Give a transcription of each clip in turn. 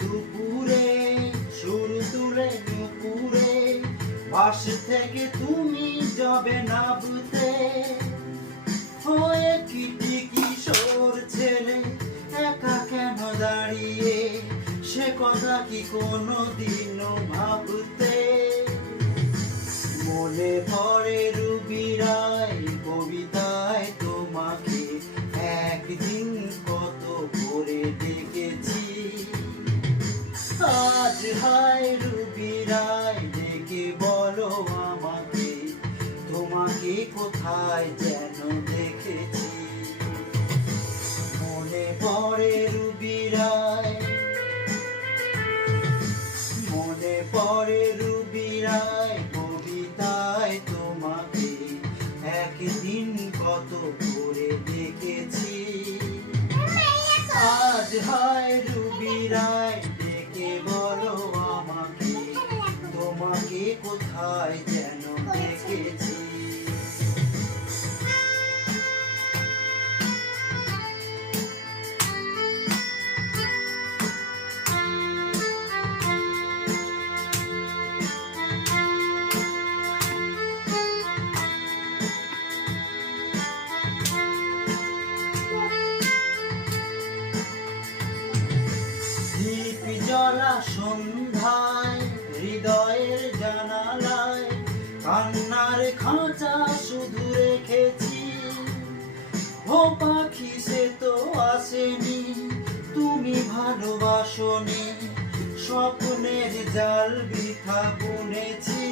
দুপুরে, সুর তুলে নুপুরে, বাস থেকে তুমি যাবে নাবতে হয়ে কিটি কিশোর ছেলে, একা কেন দাঁড়িয়ে? সে কথা কি কোনো দিন ভাবতে। মনে পড়ে রুবিরা হায় রুবিরায় ডেকে বলো আমাকে, তোমাকে কোথায় যেন দেখেছি। মনে পড়ে রুবিরায়, মনে পড়ে রুবিরায় কবিতায় তোমাকে একদিন কত করে দেখেছি। আজ হয় রুবিরায় ডেকে দীপ সন্ধ্যায় হৃদয়ের জানালায় পাখি সে তো আসেনি। তুমি ভালোবাসনি স্বপ্নের জাল বৃথা বুনেছি।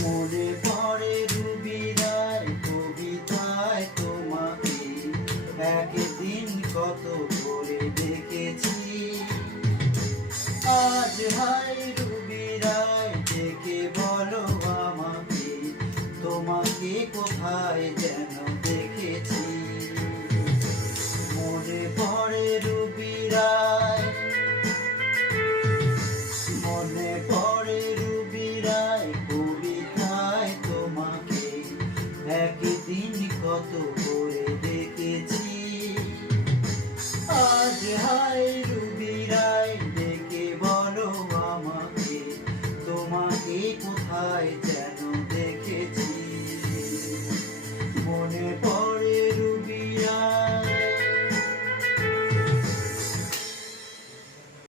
মনে পড়ে রুবিরায় কবিতায় তোমাকে, একদিন কত করে দেখেছি। আজ হাই রুবিরায়, ডেকে বলো আমাকে, তোমাকে কোথায় যেন কত করে দেখেছি। আজ হাই রুবিরায় ডেকে বলো আমাকে তোমাকে কোথায়